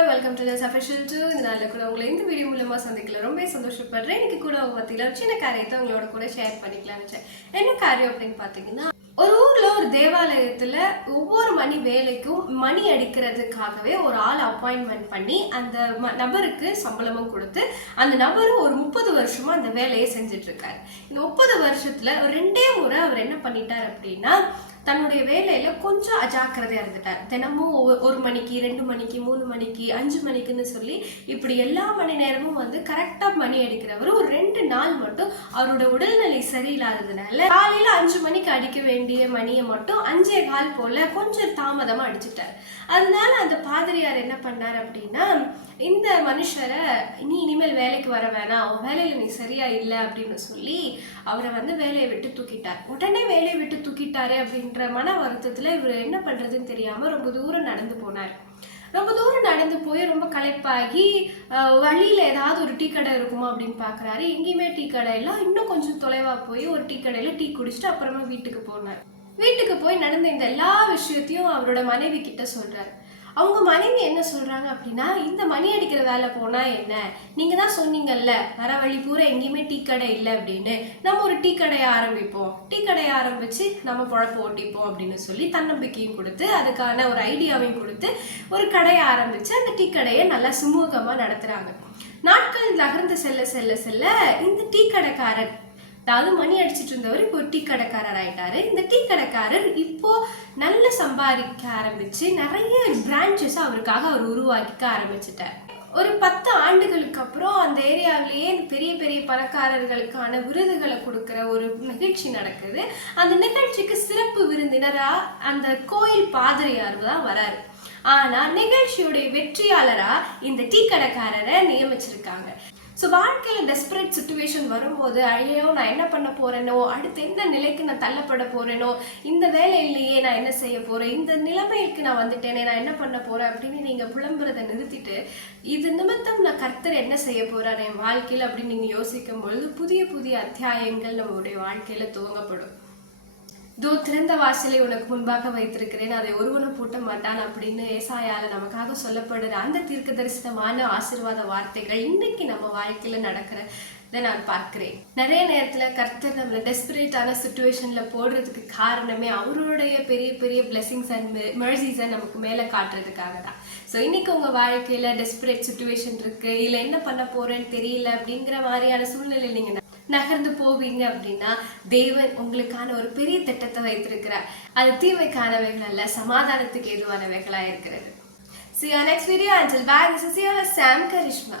everyone, welcome to this official 2. இந்த நாள்ல கூட உங்களை இந்த வீடியோ மூலமா சந்திக்கல ரொம்ப சந்தோஷப்படுறேன். இன்னைக்கு கூட உங்க மத்தியில ஒரு சின்ன காரியத்தை உங்களோட கூட ஷேர் பண்ணிக்கலாம்னு நினைச்சேன். என்ன காரியம் அப்படின்னு பாத்தீங்கன்னா, ஒரு ஊர்ல ஒரு தேவாலயத்துல ஒவ்வொரு மணி வேலைக்கும் மணி அடிக்கிறதுக்காகவே ஒரு ஆள் அப்பாயின்மெண்ட் பண்ணி அந்த நபருக்கு சம்பளமும் கொடுத்து அந்த நபரு ஒரு 30 வருஷமா அந்த வேலையை செஞ்சுட்டு இருக்காரு. இந்த 30 வருஷத்துல 2 முறை அவர் என்ன பண்ணிட்டார் அப்படின்னா, தன்னுடைய வேலையில கொஞ்சம் அஜாக்கிரதையா இருந்துட்டார். தினமும் 1 மணிக்கு 2 மணிக்கு 3 மணிக்கு 5 மணிக்குன்னு சொல்லி இப்படி எல்லா மணி நேரமும் கரெக்டா மணி அடிக்கிறவர் ஒரு 2 நாள் மட்டும் அவரோட உடல்நிலை சரியில்லாததுனால காலையில 5 மணிக்கு அடிக்க வேண்டிய மணியை மட்டும் 5:15 போல கொஞ்சம் தாமதமா அடிச்சுட்டார். அதனால அந்த பாதிரியார் என்ன பண்ணார் அப்படின்னா, இந்த மனுஷரை நீ இனிமேல் வேலைக்கு வர வேணாம், அவன் வேலையில நீ சரியா இல்லை அப்படின்னு சொல்லி அவரை வேலையை விட்டு தூக்கிட்டார். உடனே வேலையை விட்டு தூக்கிட்டாரு அப்படின்ற மன வருத்தத்துல இவர் என்ன பண்றதுன்னு தெரியாம ரொம்ப தூரம் நடந்து போனார். ரொம்ப தூரம் நடந்து போய் ரொம்ப களைப்பாகி வழியில ஏதாவது ஒரு டீ கடை இருக்குமா அப்படின்னு பாக்குறாரு. எங்கேயுமே டீ கடை இல்லை. இன்னும் கொஞ்சம் தொலைவா போய் ஒரு டீ கடையில டீ குடிச்சிட்டு அப்புறமா வீட்டுக்கு போனார். வீட்டுக்கு போய் நடந்த இந்த எல்லா விஷயத்தையும் அவரோட மனைவி கிட்ட சொல்றாரு. அவங்க மனைவி என்ன சொல்றாங்க அப்படின்னா, இந்த மணி அடிக்கிற வேலை போனா என்ன, நீங்க தான் சொன்னீங்கல்ல வர வழி பூரா எங்கேயுமே டீ கடை இல்லை அப்படின்னு, நம்ம ஒரு டீ கடையை ஆரம்பிப்போம், டீ கடையை ஆரம்பிச்சு நம்ம பொழப்பு ஓட்டிப்போம் அப்படின்னு சொல்லி தன்னம்பிக்கையும் கொடுத்து அதுக்கான ஒரு ஐடியாவையும் கொடுத்து ஒரு கடையை ஆரம்பிச்சு அந்த டீ கடையை நல்லா சுமூகமா நடத்துறாங்க. நாட்கள் நகர்ந்து செல்ல செல்ல செல்ல இந்த டீ கடைக்காரர், அதாவது மணி அடிச்சிட்டு இருந்தவர் இப்போ டீ கடைக்காரர் ஆயிட்டாரு. இந்த டீ கடைக்காரர் இப்போ நல்ல சம்பாதிக்க ஆரம்பிச்சு நிறைய பிரான்ச்சஸ் அவருக்காக அவர் உருவாக்கிக்க ஆரம்பிச்சுட்டார். ஒரு 10 ஆண்டுகளுக்கு அப்புறம் அந்த ஏரியாவிலேயே பெரிய பெரிய பணக்காரர்களுக்கான விருதுகளை கொடுக்கிற ஒரு நிகழ்ச்சி நடக்குது. அந்த நிகழ்ச்சிக்கு சிறப்பு விருந்தினரா அந்த கோயில் பாதிரியார் தான் வராரு. ஆனா நிகழ்ச்சியுடைய வெற்றியாளரா இந்த டீ கடைக்காரரை நியமிச்சிருக்காங்க. ஸோ வாழ்க்கையில் டெஸ்பரேட் சுச்சுவேஷன் வரும்போது, ஐயோ நான் என்ன பண்ண போறேனோ, அடுத்து எந்த நிலைக்கு நான் தள்ளப்பட போறேனோ, இந்த வேலையிலேயே நான் என்ன செய்ய போறேன், இந்த நிலைமைக்கு நான் வந்துட்டேனே நான் என்ன பண்ண போறேன் அப்படின்னு நீங்க புலம்புறதை நிறுத்திட்டு, இது நிமித்தம் நான் கர்த்தர் என்ன செய்ய போறாரு என் வாழ்க்கையில் அப்படின்னு நீங்க யோசிக்கும் பொழுது புதிய புதிய அத்தியாயங்கள் நம்மளுடைய வாழ்க்கையில துவங்கப்படும். தோ திறந்த வாசலை உனக்கு முன்பாக வைத்திருக்கிறேன், அதை ஒருவனும் பூட்ட மாட்டான் அப்படின்னு ஏசாயால நமக்காக சொல்லப்படுற அந்த தீர்க்க தரிசனமான ஆசீர்வாத வார்த்தைகள் இன்னைக்கு நம்ம வாழ்க்கையில நடக்கிறத நான் பார்க்கிறேன். நிறைய நேரத்துல கர்த்தர் நம்மள டெஸ்பரேட்டான சிச்சுவேஷன்ல போடுறதுக்கு காரணமே அவருடைய பெரிய பெரிய பிளெஸிங்ஸ் அண்ட் மெர்சிஸை நமக்கு மேல காட்டுறதுக்காக தான். ஸோ இன்னைக்கு உங்க வாழ்க்கையில டெஸ்பரேட் சிச்சுவேஷன் இருக்கு, இல்ல என்ன பண்ண போறேன்னு தெரியல அப்படிங்கிற மாதிரியான சூழ்நிலை நீங்க நகர்ந்து போவீங்க அப்படின்னா, தேவன் உங்களுக்கான ஒரு பெரிய திட்டத்தை வைத்திருக்கிறார். அது தீமைக்கானவைகள் அல்ல, சமாதானத்துக்கு ஏதுவானவைகளா இருக்கிறது. See you next video. Until bye, this is your Sam Karishma.